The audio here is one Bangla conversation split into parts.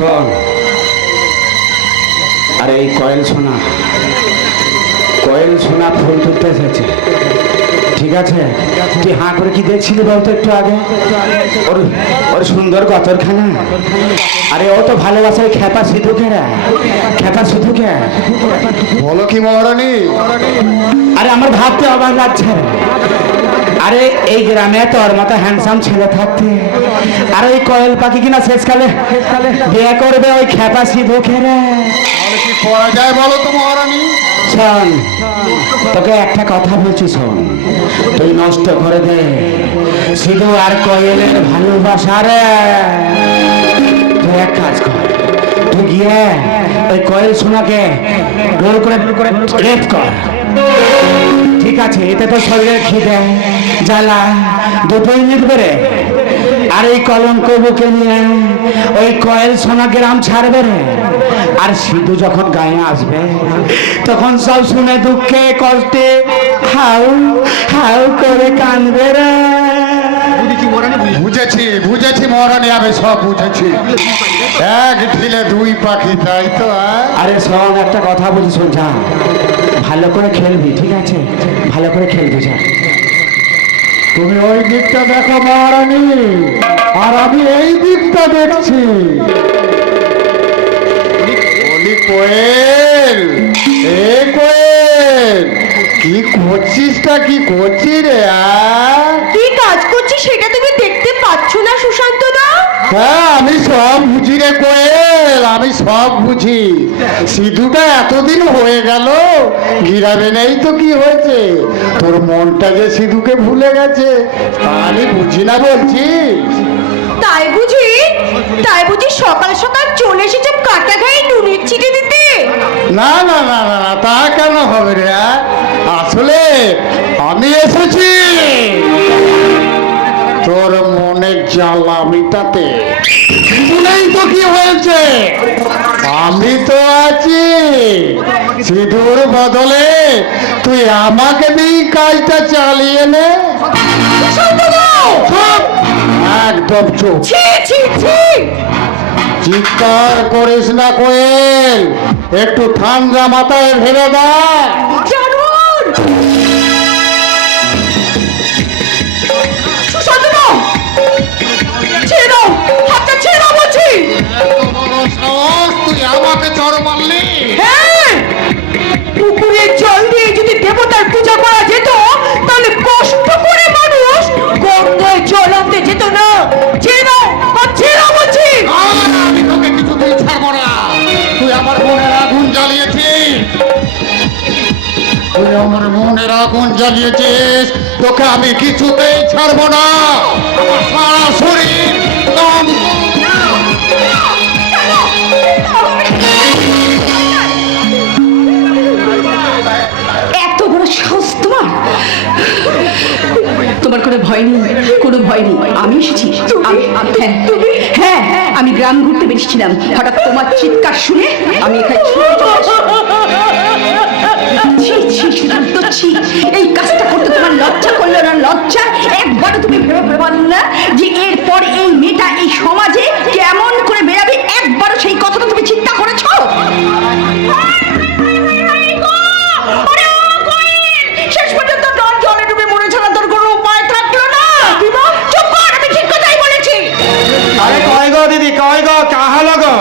শোন, আরে এই কয়েল সোনা ফুল তুলতে এসেছে, ঠিক আছে? তুই হাঁ করে কি দেখছিলি বলতো একটু আগে? ওর সুন্দর গতরখানা। আরে ও তো ভালোবাসে খেপা সিধুকে রে, খেপা সিধুকে। বলো কি মহারানী? আরে আমার ভাবতে অবাক লাগছে। আরে এই গ্রামে তোর মতো হ্যান্ডসাম ছেলে থাকতে আর ওই কয়েল পাখি কিনা শেষকালে বিয়ে করবে ওই খেপা সিধুকে রে। কি করা যায় বলো তো মহারানী? শোন, তোকে একটা কথা বলছি, শোন, তুই নষ্ট করে দে সিধু আর কয়েলের ভালোবাসা রে। তুই এক কাজ কর, তুই গিয়ে ওই কয়েল সোনাকে রোল করে রেপ কর, ঠিক আছে? এতে তো শরীরের খিদে জ্বালা দুটোই মিটবে রে। আর এই কলঙ্ক বুকে নিয়ে ওই কয়েল সোনা গ্রাম ছাড়বে রে। আর সিধু যখন গায়ে আসবে তখন সব শুনে দুঃখে কষ্টে হাউ হাউ করে কাঁদবে রে। বুঝেছি মহারানী, আমি সব বুঝেছি। এক ঢিলে দুই পাখি, তাই তো? আরে শোন, একটা কথা বলছি, শোন, যা ভালো করে খেলবি, ঠিক আছে? ভালো করে খেলবি, যা। তুমি ওই দিকটা দেখো মহারানী, আর আমি এই দিকটা দেখছি। কোয়েল, এ কোয়েল, কি করছিসটা? কি করছি রে? কি কাজ করছি সেটা তুমি দেখতে পাচ্ছ না সুশান্ত দা? হ্যাঁ, আমি সব বুঝি রে কোয়েল, আমি সব বুঝি। সিধুটা এতদিন হয়ে গেল গিরাবে নেই তো কি হয়েছে? তোর মনটা যে সিধুকে ভুলে গেছে তা আমি বুঝি না বলছি। তাই বুঝি সকাল সকাল চলে এসেছে কাটা গায়ে নুনের ছিটে দিতে? না না না না না, তা কেন হবে রে? আসলে আমি এসেছি তোর মনের জ্বালা মিটাতে। শুনেই তো কি হয়েছে, আমি তো আছি। সিঁদুর বদলে তুই আমাকে দিয়ে কাজটা চালিয়ে নে। চুপ, একদম চুপ। চিৎকার করিস না কোয়েল, একটু ঠান্ডা মাথায় ভেবে দেখ। জানুর সুশান্ত দা, ছেড়ে দাও, হাতটা ছেড়ে দাও বলছি। তুই আমাকে চড় মারলি? হ্যাঁ, পুকুরের জল দিয়ে যদি দেবতার পূজা করা যেত তাহলে কষ্ট করে মানুষ গঙ্গায় জল আনতে যেত না। ছেড়ে দাও, হাত ছেড়ে দাও বলছি। আমি তোকে কিছুতেই ছাড়বো না। তুই আমার মনের আগুন জ্বালিয়েছিস, তোকে আমি কিছুতেই ছাড়বো না। আমার সারা শরীর দম। এত বড় সাহস তোমার! তোমার কোনো ভয় নেই, কোনো ভয় নেই। আমি এসেছি। হ্যাঁ, আমি গ্রাম ঘুরতে বেরিয়েছিলাম, হঠাৎ তোমার চিৎকার শুনে আমি এখানে এই কাজটা করতে তোমার লজ্জা করলো না? লজ্জা একবারও তুমি ভেবে পারলে না যে এরপর এই মেয়েটা এই সমাজে কেমন করে বেরাবে? একবারও সেই কথাটা তুমি চিন্তা করেছো? শেষ পর্যন্ত জলে ডুবে মরে ছাড়া তোর কোনো উপায় থাকলো না। চুপ কর, আমি ঠিক কথাই বলেছি। আরে কয় গো দিদি, কয় গো, কাহা লগো?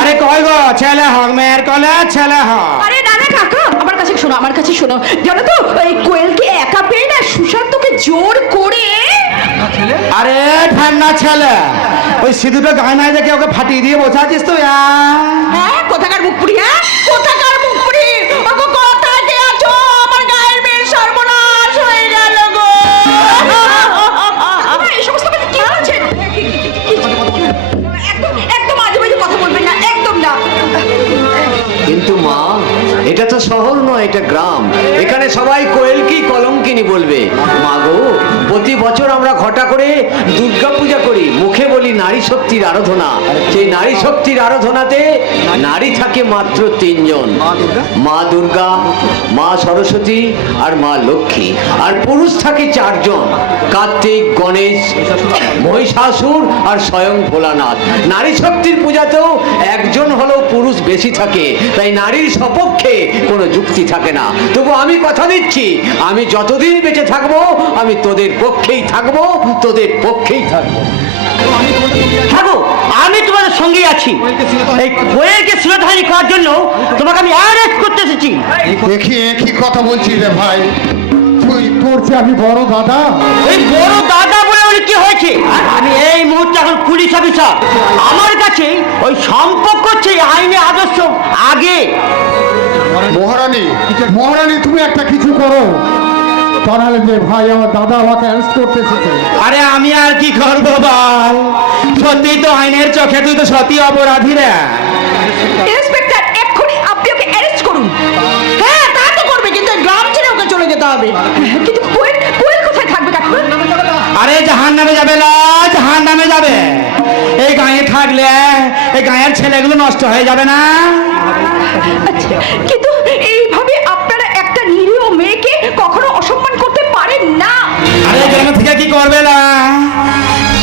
আরে কয় গো, ছেলে হোক মেয়ের কলে ছেলে হোক। আরে দাদা কাকা, আমার কাছে শোনো, আমার কাছে শোনো। জানো তো ওই কোয়েলকে একা পেয়ে না সুশান্তকে জোর করে। আরে ঠান্ডা ছেলে, ওই সিধুটা গায়ে নাই দেখে ওকে ফাটিয়ে দিয়ে বসাচ্ছিস তুই? হ্যাঁ, কোথাকার মুখ পুরি? হ্যাঁ, কোথাকার মুখ পুরি? ওগো কোথায় কে আছো? আমার গায়ের মেয়ে সর্বনাশ হয়ে গেল গো। এই সমস্ত কথা কি বলছেন? একদম আজে বাজে কথা বলবেন না, একদম না। কিন্তু মা, এটা তো শহর নয়, এটা গ্রাম। এখানে সবাই কোয়েল কি কলঙ্কিনী বলবে। মা গো, প্রতি বছর আমরা ঘটা করে দুর্গা পূজা করি, মুখে বলি নারী শক্তির আরাধনা। সেই নারী শক্তির আরাধনাতে নারী থাকে মাত্র তিনজন, মা দুর্গা, মা সরস্বতী আর মা লক্ষ্মী। আর পুরুষ থাকে চারজন, কার্তিক, গণেশ, মহিষাসুর আর স্বয়ং ভোলানাথ। নারী শক্তির পূজাতেও একজন হলেও পুরুষ বেশি থাকে, তাই নারীর সপক্ষে কোনো যুক্তি থাকে না। তবু আমি কথা দিচ্ছি, আমি যতদিন বেঁচে থাকবো আমি তোদের পক্ষেই থাকবো, তোদের পক্ষেই থাকবো। থাকো, আমি তোমাদের সঙ্গেই আছি। এই কোয়েলকে শিরোধারী করার জন্য তোমাকে আমি অ্যারেস্ট করতে এসেছি। দেখি কি কথা বলছিস রে ভাই? তোর যে আমি বড় দাদা। ওই বড় দাদা বলে ওর কি হয়েছে? আমি এই মুহূর্তে এখন পুলিশ অফিসার, আমার কাছে ওই সম্পর্ক হচ্ছে আইনে আদর্শ আগে। মহারানী, মহারানী তুমি একটা কিছু করো, জানালে যে ভাই আমার দাদা আমাকে অ্যারেস্ট করতে এসেছে। আরে আমি আর কি করবো বল, সত্যি তো আইনের চোখে তুই তো সত্যি অপরাধী রে। ইন্সপেক্টর, এক্ষুনি আপনি ওকে অ্যারেস্ট করুন। হ্যাঁ, তা তো করবে, কিন্তু গ্রাম ছেড়ে ওকে চলে যেতে হবে। কিন্তু কোয়েল কোয়েল কোথায় থাকবে কাকিমা? আরে জাহান নামে যাবে, জাহান নামে যাবে। এই গাঁয়ে থাকলে এই গাঁয়ের ছেলেগুলো নষ্ট হয়ে যাবে না? আচ্ছা, কিন্তু এইভাবে আপনারা একটা নিরীহ মেয়েকে কখনো অসম্মান করতে পারেন না। আরে গ্রামে থেকে কি করবে না?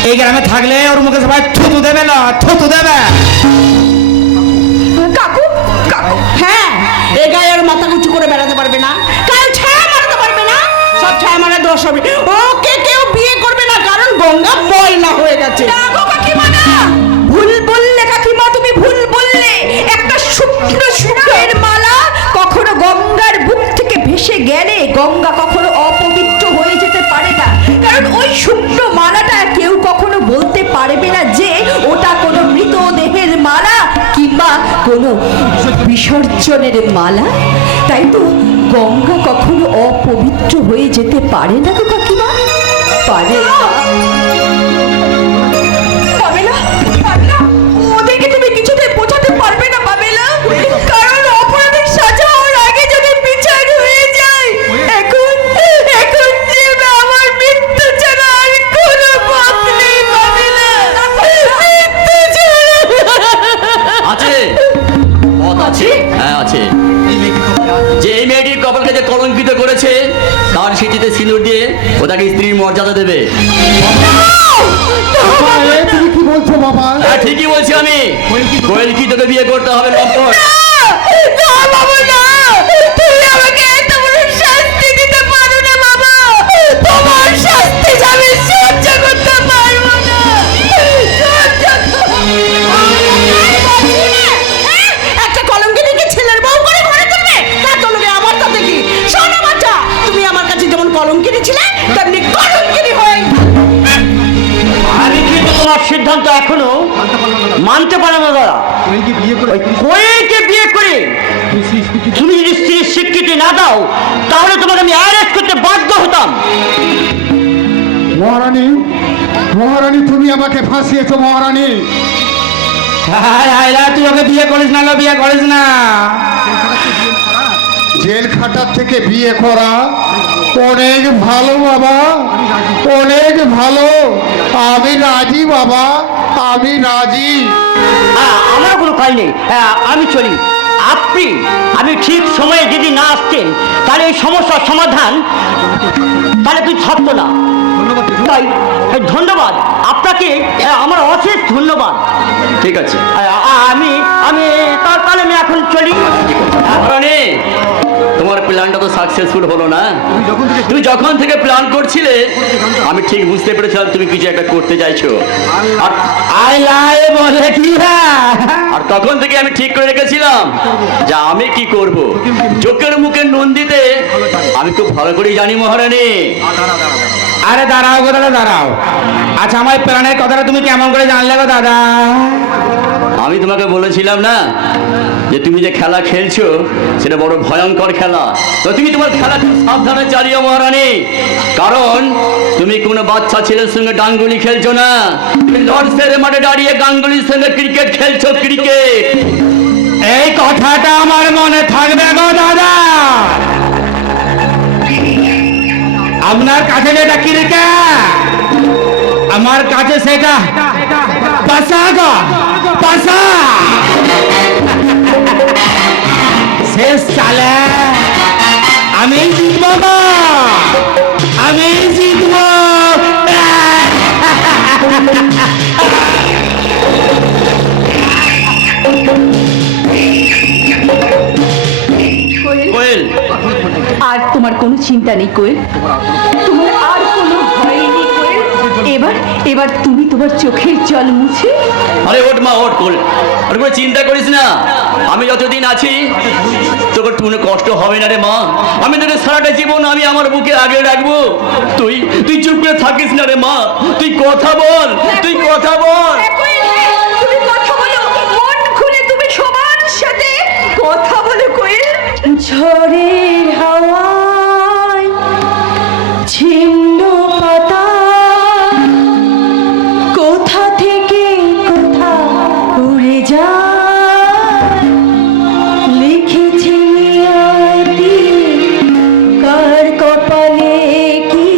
এই গ্রামে থাকলে ওর মুখে সবাই থুতু দেবে না, থুতু দেবে। কাকু, কাকু, হ্যাঁ, এই গায়ে ওর মাথা উঁচু করে বেড়াতে পারবে না, কারণ ছায়া মারতে পারবে না। সব ছায়া মারা দোষ হবে। ওকে কেউ বিয়ে করবে না, কারণ গঙ্গা ময়লা হয়ে গেছে। না গো কাকিমা, না, ভুল বললে কাকিমা, তুমি ভুল বললে। একটা শুকনো সুখের মালা কখনো গঙ্গার বুক থেকে ভেসে গেলে গঙ্গা কখনো অপবিত্র হয়ে যেতে পারে না, কারণ ওই শুকনো মালাটা কেউ কখনো বলতে পারবে না যে ওটা কোনো মৃতদেহের মালা কিংবা কোনো বিসর্জনের মালা। তাই তো গঙ্গা কখনো অপবিত্র হয়ে যেতে পারে না গো কাকিমা, পারে না। পাবেলা, পাবেলা, ওদেরকে তুমি কিছুতে বোঝাতে পারবে না পাবেলা, কারণ অপরাধের সাজা হওয়ার আগে যদি বিচার হয়ে যায়, এখন এখন যে আমার মৃত্যু ছাড়া আর কোনো পথ নেই পাবেলা, মৃত্যু ছাড়া। আছে, পথ আছে, হ্যাঁ আছে। যে এই মেয়েটির কপালকে যে কলঙ্কিত করেছে তার স্মৃতিতে সিঁদুর দিয়ে ও তাকে স্ত্রীর মর্যাদা দেবে। তুমি কি বলছো বাবা? হ্যাঁ, ঠিকই বলছি আমি। কোয়েল কি তোকে বিয়ে করতে হবে লম্পট? না বাবা, না, তুমি আমাকে এত বড় শাস্তি দিতে পারো না বাবা, তোমার শাস্তি আমি সহ্য করতে পারবো না, একটা কলঙ্কিনীকে ছেলের বউ করে ঘরে তুলবে, তা তুলবে আমার তাতে কি? শোনো বাচ্চা, তুমি আমার কাছে যেমন কলঙ্কিনী ছিলে তেমনি কলঙ্কিনী হয়ে। আমি কিন্তু তোমার সিদ্ধান্ত এখনো মানতে পারো না দাদা। ওই কোয়েলকে বিয়ে করে তুমি যদি স্ত্রীর স্বীকৃতি না দাও তাহলে তোমাকে আমি অ্যারেস্ট করতে বাধ্য হতাম। মহারানী, মহারানী তুমি আমাকে ফাঁসিয়েছো মহারানী। তুই ওকে বিয়ে করিস না, বিয়ে করিস না। জেল খাটার থেকে বিয়ে করা অনেক ভালো বাবা, অনেক ভালো। আমি রাজি বাবা, আমি রাজি। আমার কোনো কাজ নেই, আমি চলি। আমি ঠিক সময়ে যদি না আসতেন তাহলে এই সমস্যার সমাধান তাহলে তুই থাকতো না। তাই ধন্যবাদ আপনাকে, আমার অশেষ ধন্যবাদ। ঠিক আছে, আমি আমি তাহলে আমি এখন চলি। মহারানী, তোমার প্ল্যানটা তো সাকসেসফুল হলো না। তুমি যখন থেকে প্ল্যান করছিলে আমি ঠিক বুঝতে পেরেছিলাম তুমি কিছু একটা করতে চাইছো। আর বলে কি আর তখন থেকে আমি ঠিক করে রেখেছিলাম যে আমি কি করব। চোখের মুখে নুন দিতে আমি খুব ভালো করেই জানি মহারানী। আরে দাঁড়াও গো দাদা, দাঁড়াও। আচ্ছা, আমার প্রাণের কথাটা তুমি কেমন করে জানলে গো দাদা? আমি তোমাকে বলেছিলাম না যে তুমি যে খেলা খেলছো সেটা বড় ভয়ঙ্কর খেলা। তো তুমি তোমার খেলা খুব সাবধানে চালিও মহারানী, কারণ তুমি কোনো বাচ্চা ছেলের সঙ্গে ডাঙ্গুলি খেলছো না, তুমি লর্ডসের মাঠে দাঁড়িয়ে গাঙ্গুলির সঙ্গে ক্রিকেট খেলছো, ক্রিকেট। এই কথাটা আমার মনে থাকবে গো দাদা। আপনার কাছে যেটা কিরকা, আমার কাছে সেটা পাশা গো, পাশা। শেষ চালে আমি জিতব গো, আমি জিতব। কোয়েল, আর তোমার কোনো চিন্তা নেই কোয়েল, তোমার আর কোনো ভয় নেই কোয়েল। এবার এবার তুমি তোমার চোখের জল মুছে আরে ওঠ মা, ওঠ কোয়েল, আর কোনো চিন্তা করিস না। আমি যতদিন আছি তোকে কোনো কষ্ট হবে না রে মা। আমি তোকে সারাটা জীবন আমি আমার বুকে আগলে রাখবো। তুই তুই চুপ করে থাকিস না রে মা, তুই কথা বল, তুই কথা বল। তুমি কথা বলো, মন খুলে তুমি সবার সাথে কথা বলো কোয়েল। ঝড়ের হাওয়ায় ছিন্ন পাতা কোথা থেকে কোথা উড়ে যায়, লিখেছি নিয়তি কার কপালে কি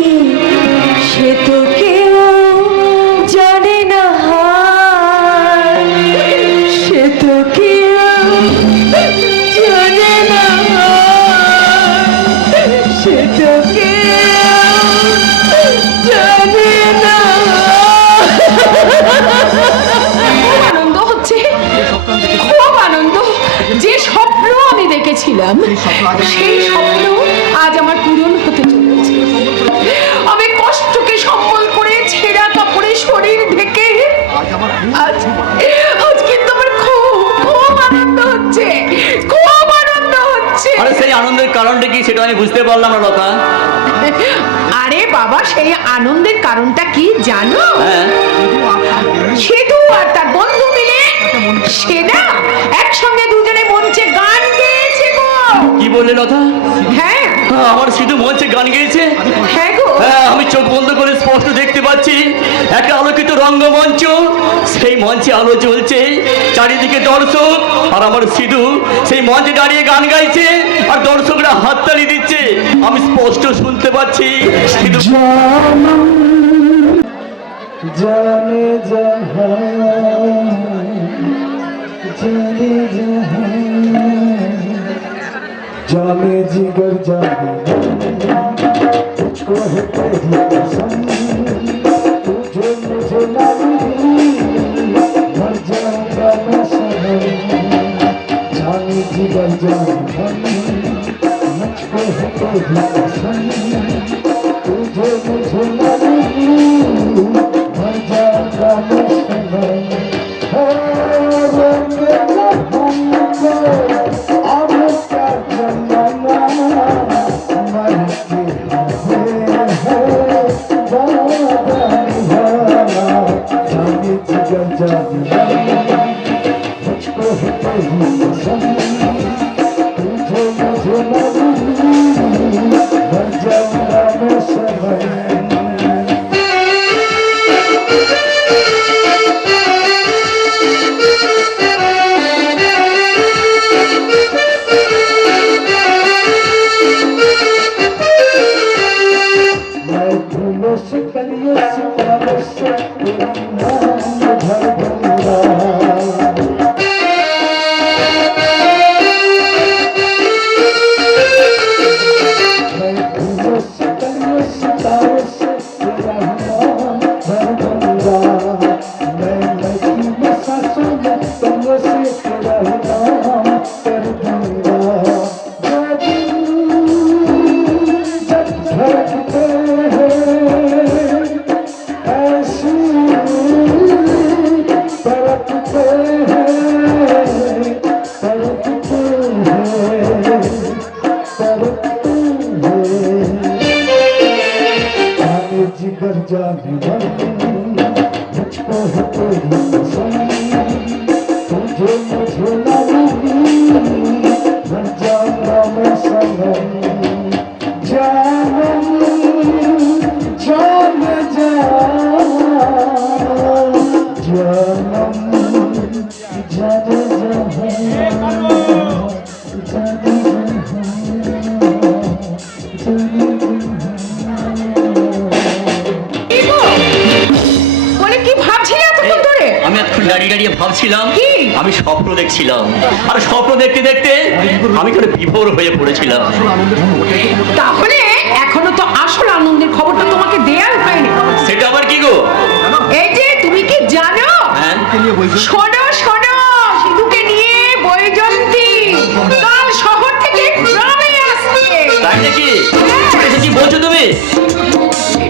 সে তো কেউ জানে না, সে তো কেউ জানে না, সে তো কেউ জানে না। খুব আনন্দ হচ্ছে, খুব আনন্দ। যে স্বপ্ন আমি দেখেছিলাম সেই স্বপ্ন আজ আমার পূরণ হতে চলেছে। আমি কষ্টকে সম্বল করে ছেঁড়া কাপড়ে শরীর ঢেকে আজ আজ কিন্তু আমার খুব খুব আনন্দ হচ্ছে, খুব আনন্দ হচ্ছে। আরে সেই আনন্দের কারণটা কি সেটা আমি বুঝতে পারলাম না লতা। আরে বাবা, সেই আনন্দের কারণটা কি জানো? হ্যাঁ, সেতু আর তার বন্ধু মিলে সে না একসঙ্গে দুজনে মঞ্চে গান গেয়েছে গো। কি বললে লতা? হ্যাঁ আমার শুধু মঞ্চে গান গেয়েছে? হ্যাঁ গো। হ্যাঁ, আমি চোখ বন্ধ করে স্পষ্ট দেখতে পাচ্ছি একটা আলোকিত রঙ্গমঞ্চ। সেই মঞ্চে আলো জ্বলছে, চারিদিকে দর্শক, আর আমার সিধু সেই মঞ্চে দাঁড়িয়ে গান গাইছে আর দর্শকরা হাততালি দিচ্ছে। আমি স্পষ্ট শুনতে পাচ্ছি সিধু। जाने जहां जाने जहां जाने जिगर जाने तुझको है तेरी कसम, तुझे मुझे ना मिली मर जाऊंगा मैं सनम। जाने जिगर जाने मुझको है तेरी कसम, तुझे मुझे ना मिली मर जाऊंगा मैं सनम। अब क्या जमाना मर के जाने जिगर जाने मुझको है तेरी कसम, तुझे मुझे न मिली मर जाऊंगा मैं सनम। जिगर जाने मुझको है तेरी कसम, तुझे मुझे ना मिली मर जाऊंगा मैं सनम। जानम जान जा जानम जान जा কি? আমি স্বপ্ন দেখছিলাম, আর স্বপ্ন দেখতে দেখতে আমি করে বিভোর হয়ে পড়েছিলাম। তাহলে এখনো তো আসল আনন্দের খবরটা তোমাকে দেয়ার হয়নি। সেটা আবার কি গো? এই যে তুমি কি জানো, হ্যাঁ, শোনো শোনো, সিধুকে নিয়ে বৈজয়ন্তী কাল শহর থেকে গ্রামে আসছে। তাই নাকি? এটা কি বলছো তুমি?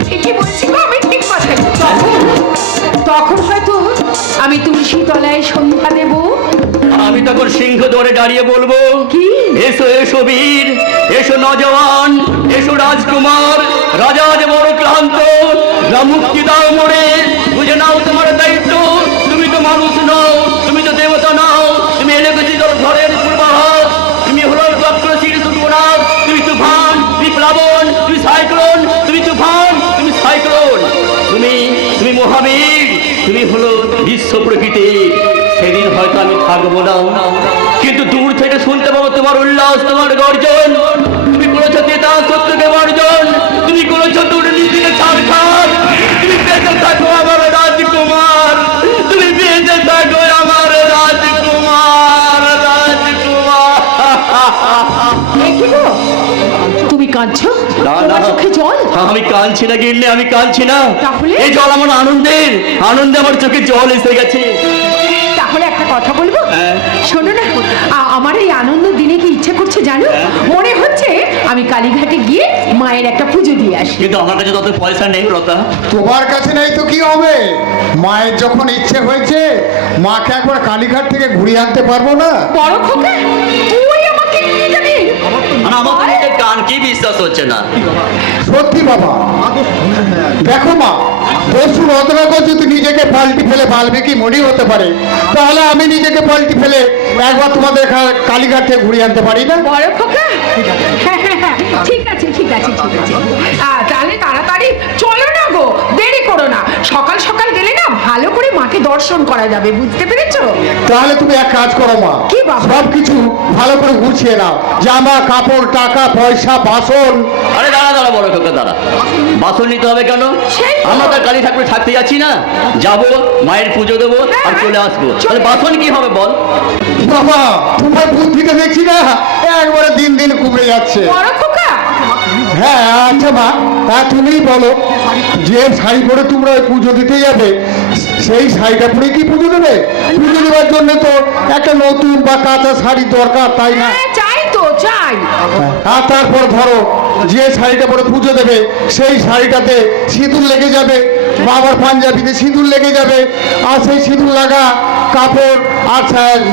ঠিকই বলছি গো, আমি ঠিক কথাই বলছি। তখন হয়তো আমি তুলসী তলায় সন্ধ্যা দেব। আমি তখন সিংহ দৌড়ে দাঁড়িয়ে বলবো, কি? এসো এসো বীর, এসো নজওয়ান, এসো রাজকুমার, রাজা যে বড় ক্লান্ত, মুক্তি দাও মোড়ে, বুঝে নাও তোমার দায়িত্ব। তুমি তো মানুষ নও, তুমি তো দেবতা নও, তুমি এলে গেছি তোর ঘরের পূর্বাহ, তুমি হলো চক্রশীল সুতরাং, তুমি তুফান, তুমি প্লাবন, তুমি সাইক্লোন, তুমি তুফান, তুমি সাইক্লোন, তুমি মহাবীর, তুমি হলো বিশ্ব প্রকৃতি। সেদিন হয়তো আমি থাকবো না, কিন্তু দূর থেকে শুনতে পাবো তোমার উল্লাস, তোমার গর্জন। তুমি করেছো তেতা সত্যকে বর্জন, তুমি করেছো দুর্নীতিকে ছাড়খাড়। তুমি বেঁচে থাকো আমার রাজকুমার, তুমি বেঁচে থাকো আমার রাজকুমার, রাজকুমার। এ কি গো, তুমি কাঁদছো? না, তোমার না। চোখে জল? আমি কাঁদছি না গিন্নি, আমি কাঁদছি না। তাহলে? এই জল আমার আনন্দের, আনন্দে আমার চোখে জল এসে গেছে। তাহলে একটা কথা বলবো? হ্যাঁ। শোনো না, আমার এই আনন্দ দিনে কি ইচ্ছে করছে জানো? মনে হচ্ছে আমি কালীঘাটে গিয়ে মায়ের একটা পুজো দিয়ে আসি। কিন্তু আমার কাছে তত পয়সা নেই লতা। তোমার কাছে নেই তো কি হবে? মায়ের যখন ইচ্ছে হয়েছে, মাকে একবার কালীঘাট থেকে ঘুরিয়ে আনতে পারবো না? বড় খোকা, তুই আমাকে নিয়ে যাবি? মানে আমার তো নিজের কানকেই বিশ্বাস হচ্ছে না। সত্যি বাবা, দেখো মা, পশুর অতটা যদি নিজেকে পাল্টি ফেলে বাল্মীকি মরি হতে পারে, তাহলে আমি নিজেকে পাল্টি ফেলে একবার তোমাদের কালীঘাট থেকে ঘুরিয়ে আনতে পারি না? বড় খোকা, হ্যাঁ, হ্যাঁ, হ্যাঁ, ঠিক আছে ঠিক আছে ঠিক আছে। তাহলে তাড়াতাড়ি চলো না গো, দেরি করো না। সকাল সকাল গেলে না ভালো করে মাকে দর্শন করা যাবে, বুঝতে পেরেছো? তাহলে তুমি এক কাজ করো মা, কি বাবা? সব কিছু ভালো করে গুছিয়ে নাও, জামা কাপড়, টাকা পয়সা, বাসন। আরে দাঁড়া দাঁড়া বড় কাকা দাঁড়া, বাসন নিতে হবে কেন? সেই তো। আমরা তো কালী ঠাকুর থাকতে যাচ্ছি না, যাবো মায়ের পুজো দেবো আর চলে আসবো। তাহলে বাসন কি হবে বল? বাবা, তোমার বুদ্ধিটা দেখছি না একবারে দিন দিন কুমড়ে যাচ্ছে। বড় খোকা, হ্যাঁ আচ্ছা মা, তুমিই বলো, যে শাড়ি পরে তোমরা ওই পুজো দিতে যাবে, সেই শাড়িটা পরে কি পুজো দেবে? পুজো দেওয়ার জন্য তো একটা নতুন বা কাঁচা শাড়ি দরকার, তাই না? হ্যাঁ চাই তো চাই। আর তারপর ধরো, যে শাড়িটা পরে পুজো দেবে সেই শাড়িটাতে সিঁদুর লেগে যাবে, বাবার পাঞ্জাবিতে সিঁদুর লেগে যাবে, আর সেই সিঁদুর লাগা কাপড় আর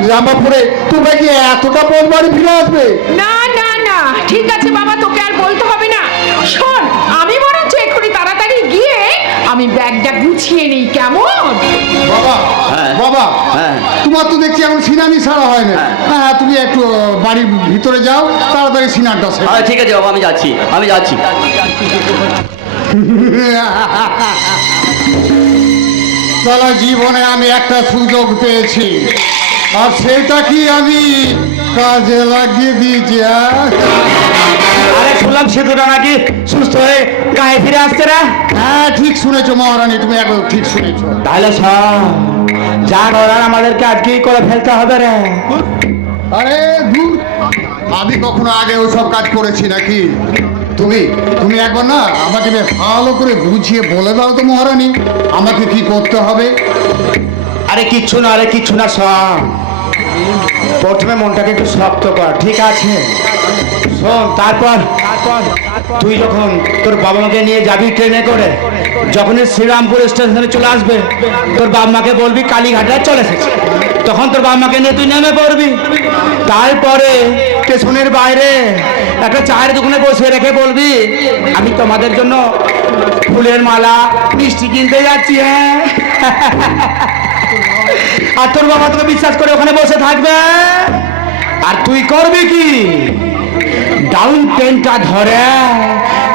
জামা পরে তোমরা কি এতটা পর বাড়ি ফিরে আসবে? না না না, ঠিক আছে বাবা, তোকে আর বলতে হবে না। শোন, আমি বরঞ্চ এক্ষুনি তাড়াতাড়ি গিয়ে আমি ব্যাগটা গুছিয়ে নিই, কেমন? বাবা, হ্যাঁ। বাবা, হ্যাঁ। তোমার তো দেখছি এখন সিনানি ছাড়া হয় না। হ্যাঁ, তুমি একটু বাড়ির ভিতরে যাও, তাড়াতাড়ি সিনারটা সেরে। আরে ঠিক আছে বাবা, আমি যাচ্ছি, আমি যাচ্ছি। সারা জীবনে আমি একটা সুযোগ পেয়েছি, আর সেটা কি আমি কাজে লাগিয়ে দিয়েছি। আরে শুনলাম সিধুটা নাকি সুস্থ হয়ে গায়ে ফিরে আসছে রে। হ্যাঁ, ঠিক শুনেছো মহারানী, তুমি একবার ঠিক শুনেছো। তাহলে সব যা করার আমাদেরকে আজকেই করে ফেলতে হবে রে। আরে দূর, আমি কখনো আগে ওসব কাজ করেছি নাকি? তুমি তুমি একবার না আমাকে বেশ ভালো করে বুঝিয়ে বলে দাও তো মহারানী, আমাকে কি করতে হবে? আরে কিচ্ছু না, আরে কিচ্ছু না, সব প্রথমে মনটাকে একটু শক্ত কর, ঠিক আছে? শোন, তারপর তুই যখন তোর বাবা মাকে নিয়ে যাবি ট্রেনে করে, যখনই শ্রীরামপুর স্টেশনে চলে আসবে, তোর বাবা মাকে বলবি কালীঘাটে চলে এসেছে। তখন তোর বাবা মাকে নিয়ে তুই নেমে পড়বি। তারপরে স্টেশনের বাইরে একটা চায়ের দোকানে বসে রেখে বলবি, আমি তোমাদের জন্য ফুলের মালা মিষ্টি কিনতে যাচ্ছি। হ্যাঁ, আর তোর বাবা তোকে বিশ্বাস করে ওখানে বসে থাকবে। আর তুই করবি কি, ডাউন পেনটা ধরে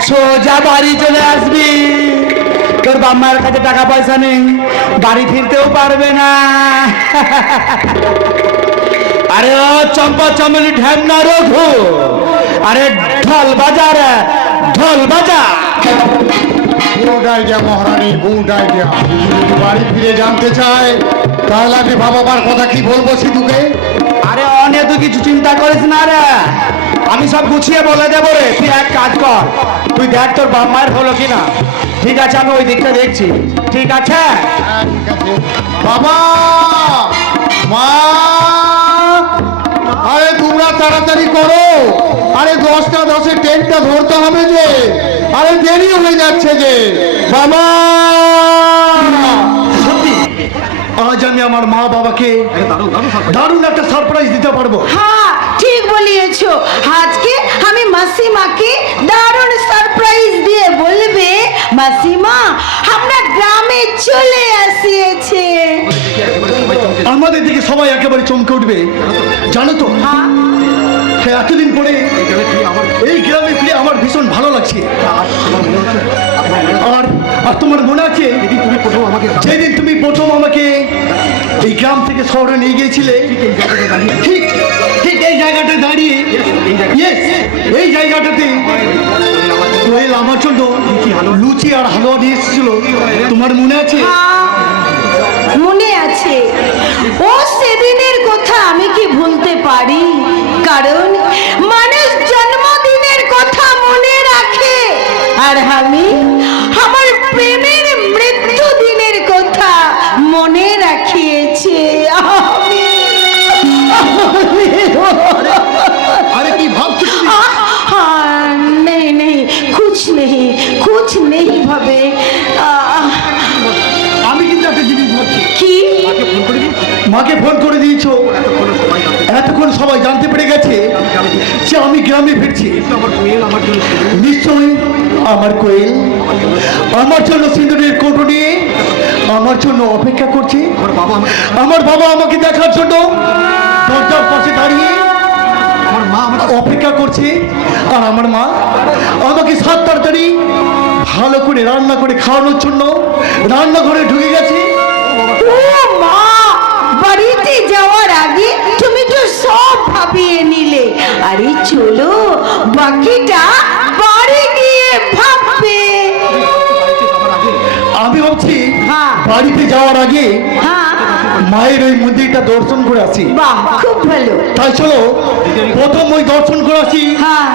সোজা বাড়ি চলে আসবি। তোর বাম্মার কাছে টাকা পয়সা নেই, বাড়ি ফিরতেও পারবে না। আরে ও চম্পা চমলি ঢ্যামনা রঘু, আরে ঢোল বাজা রে, ঢোল বাজা। গুড আইডিয়া মহারানী, গুড আইডিয়া। বাড়ি ফিরে জানতে চায় তাহলে আমি বাবা মার কথা কি বলবো সিধুকে? আরে অনেক তুই কিছু চিন্তা করিস না রে, আমি সব গুছিয়ে বলে দেবো রে। তুই এক কাজ কর, তুই দেখ তোর বাপ মায়ের হলো কিনা। ঠিক আছে, আমি ওই দিকটা দেখছি। ঠিক আছে? বাবা, মা, আরে তোমরা তাড়াতাড়ি করো। আরে 10টা 10-এ ট্রেনটা ধরতে হবে যে, আরে দেরি হয়ে যাচ্ছে যে। বাবা, সত্যি আজ আমি আমার মা বাবাকে দারুণ একটা সারপ্রাইজ দিতে পারবো। হ্যাঁ ঠিক বলিয়েছো, আজকে আমি মাসিমাকে দারুণ সারপ্রাইজ দিয়ে বলবে, মাসিমা আমরা গ্রামে চলে আসিয়েছে। আমাদের দিকে সবাই একেবারে চমকে উঠবে, জানো তো? হ্যাঁ এতদিন পরে এই গ্রামে ফিরে আমার ভীষণ ভালো লাগছে। আর আর তোমার মনে আছে যেদিন তুমি প্রথম আমাকে এই গ্রাম থেকে শহরে নিয়ে গিয়েছিলে, ঠিক ঠিক এই জায়গাটায় দাঁড়িয়ে, yes, এই জায়গাটাতে কোয়েল আমার জন্য লুচি আর হালুয়া দিয়ে এসেছিল, তোমার মনে আছে? মনে আছে। ও সেদিনের কথা আমি কি ভুলতে পারি? কারণ মানুষ জন্মদিনের কথা মনে রাখে, আর আমি আমার প্রেমের মৃত্যু দিনের কথা মনে রাখিয়েছি। আরে কি ভাবছো তুমি? नहीं नहीं कुछ नहीं ভাবে। আমি কিন্তু একটা জিনিস ভাবছি। কি? মাকে ফোন করে দিয়েছো, এতক্ষণ সবাই জানতে পেরে গেছে যে আমি গ্রামে ফিরছি। নিশ্চয়ই আমার কোয়েল আমার জন্য সিঁদুরের কৌটো নিয়ে আমার জন্য অপেক্ষা করছে। আমার বাবা আমাকে দেখার জন্য দরজার পাশে দাঁড়িয়ে অপেক্ষা করছে। আর আমার মা আমাকে 7 তাড়াতাড়ি ভালো করে রান্না করে খাওয়ানোর জন্য রান্নাঘরে ঢুকে গেছে। ও মা, বাড়িতে যাওয়ার আগে তুমি তো সব ভাবিয়ে নিলে। আরে চলো বাকিটা বাড়ি গিয়ে ভাববে। আমি ভাবছি হ্যাঁ। বাড়িতে যাওয়ার আগে হ্যাঁ মায়ের ওই মন্দিরটা দর্শন করে আসি। বাহ, খুব ভালো। তাই চলো প্রথম ওই দর্শন করে আসি। হ্যাঁ